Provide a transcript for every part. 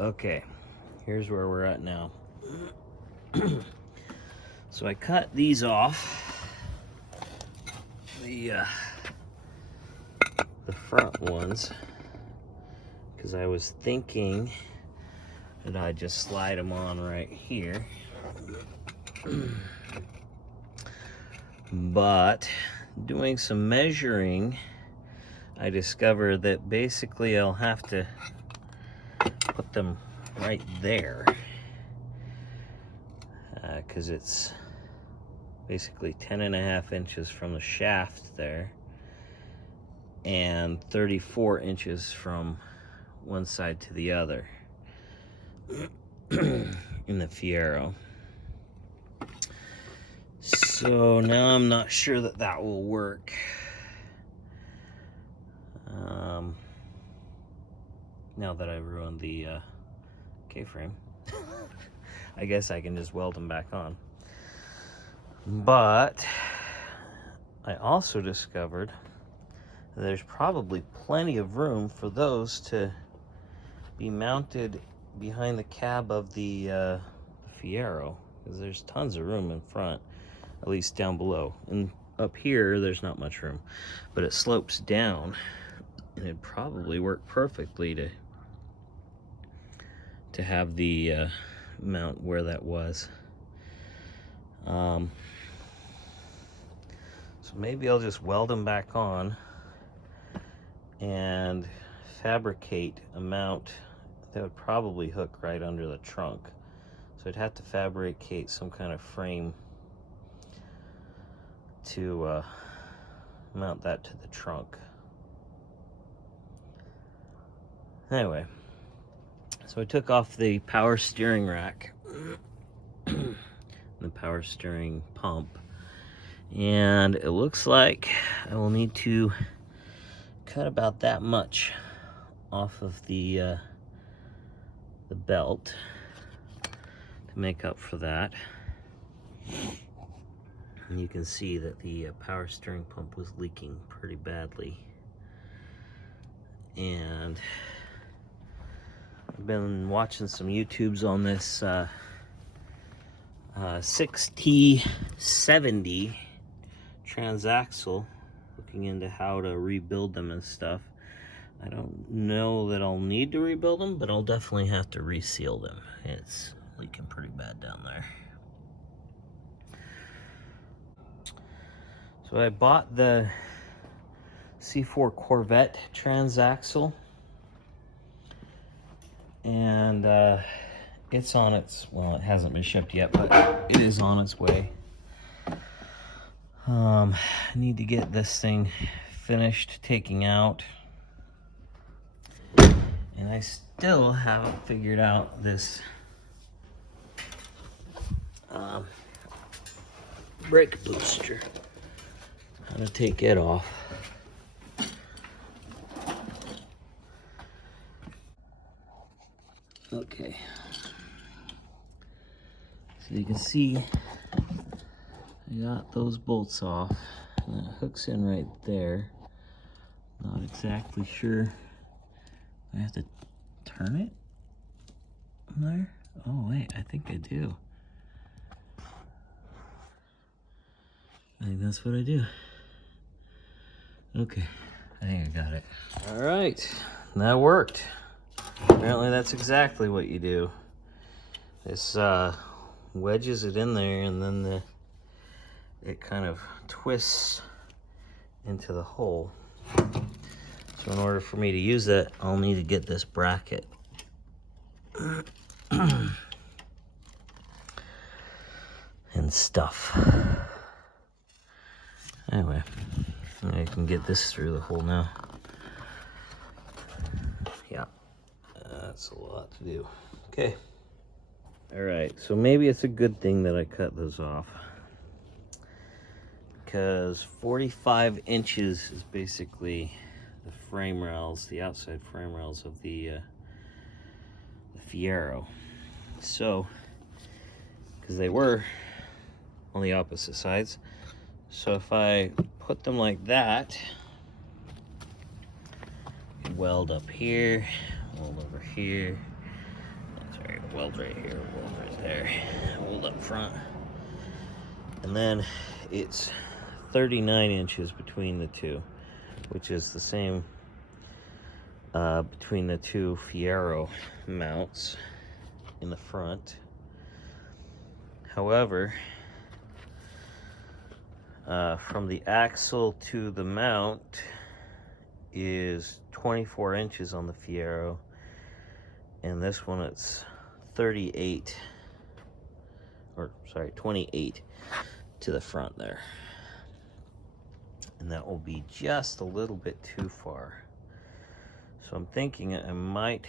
Okay, here's where we're at now. So I cut these off, the front ones, because I was thinking that I'd just slide them on right here. But doing some measuring, I discovered that basically I'll have to put them right there, because it's basically 10.5 inches from the shaft there and 34 inches from one side to the other in the Fiero. So now I'm not sure that that will work. Now that I ruined the K-frame, I guess I can just weld them back on. But I also discovered that there's probably plenty of room for those to be mounted behind the cab of the Fiero, because there's tons of room in front, at least down below. And up here, there's not much room, but it slopes down, and it'd probably work perfectly to have the mount where that was. So maybe I'll just weld them back on and fabricate a mount that would probably hook right under the trunk. So I'd have to fabricate some kind of frame to mount that to the trunk. Anyway, so I took off the power steering rack, the power steering pump, and it looks like I will need to cut about that much off of the belt to make up for that. And you can see that the power steering pump was leaking pretty badly. And I've been watching some YouTubes on this 6T70 transaxle, looking into how to rebuild them and stuff. I don't know that I'll need to rebuild them, but I'll definitely have to reseal them. It's leaking pretty bad down there. So I bought the C4 Corvette transaxle, and it's on its, well, it hasn't been shipped yet, but it is on its way. I need to get this thing finished taking out, and I still haven't figured out this brake booster, how to take it off. Okay, so you can see I got those bolts off, and it hooks in right there. Not exactly sure. I have to turn it there? Oh wait, I think I do. I think that's what I do. Okay, I think I got it. All right, that worked. Apparently that's exactly what you do. This wedges it in there, and then it kind of twists into the hole. So in order for me to use that, I'll need to get this bracket. And stuff. Anyway, I can get this through the hole now. Yeah, that's a lot to do. Okay. All right, so maybe it's a good thing that I cut those off, because 45 inches is basically the frame rails, the outside frame rails of the Fiero. So, because they were on the opposite sides, so if I put them like that, weld up here, weld over here, weld right here, weld right there, weld up front. And then it's 39 inches between the two, which is the same between the two Fiero mounts in the front. However, from the axle to the mount is 24 inches on the Fiero, and this one it's 38, or sorry, 28 to the front there. And that will be just a little bit too far. So I'm thinking I might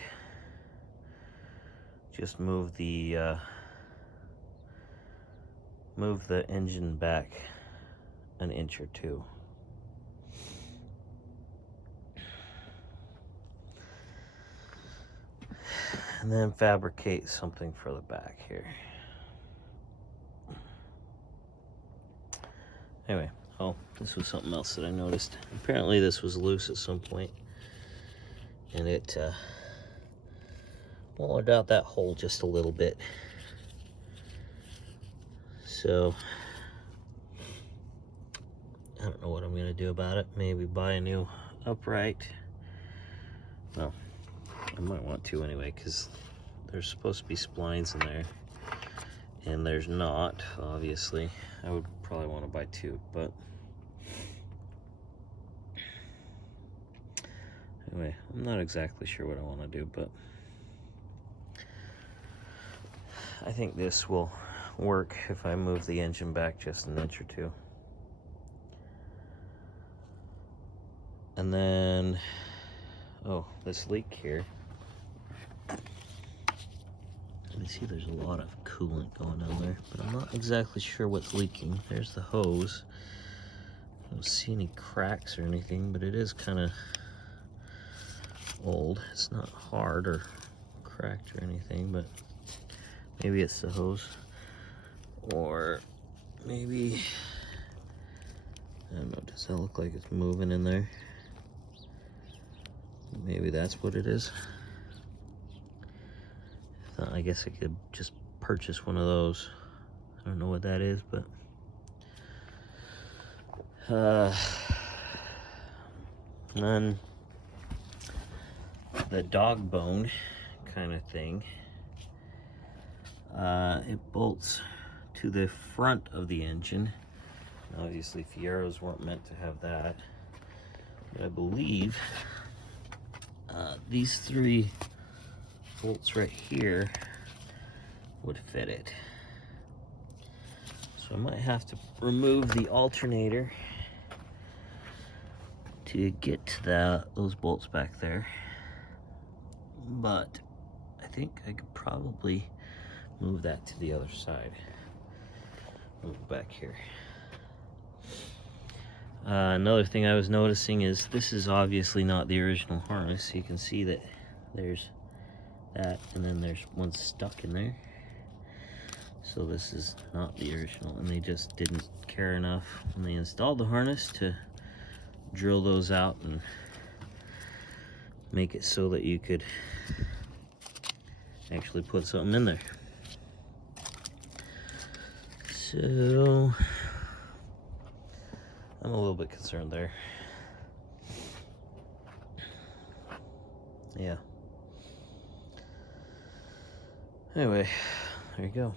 just move the engine back an inch or two. And then fabricate something for the back here. Anyway, oh, this was something else that I noticed. Apparently this was loose at some point, and it hollowed out that hole just a little bit. So I don't know what I'm gonna do about it. Maybe buy a new upright. Well, I might want to anyway, because there's supposed to be splines in there, and there's not, obviously. I would probably want to buy two, but anyway, I'm not exactly sure what I want to do, but I think this will work if I move the engine back just an inch or two. And then, oh, this leak here. You see there's a lot of coolant going on there, but I'm not exactly sure what's leaking. There's the hose. I don't see any cracks or anything, but it is kind of old. It's not hard or cracked or anything, but maybe it's the hose. Or maybe, I don't know, does that look like it's moving in there? Maybe that's what it is. I guess I could just purchase one of those. I don't know what that is, but then the dog bone kind of thing, it bolts to the front of the engine. Obviously Fieros weren't meant to have that, but I believe these three bolts right here would fit it. So I might have to remove the alternator to get to those bolts back there. But I think I could probably move that to the other side. Move it back here. Another thing I was noticing is this is obviously not the original harness. You can see that there's that, and then there's one stuck in there. So this is not the original, and they just didn't care enough when they installed the harness to drill those out and make it so that you could actually put something in there. So I'm a little bit concerned there. Yeah. Anyway, there you go.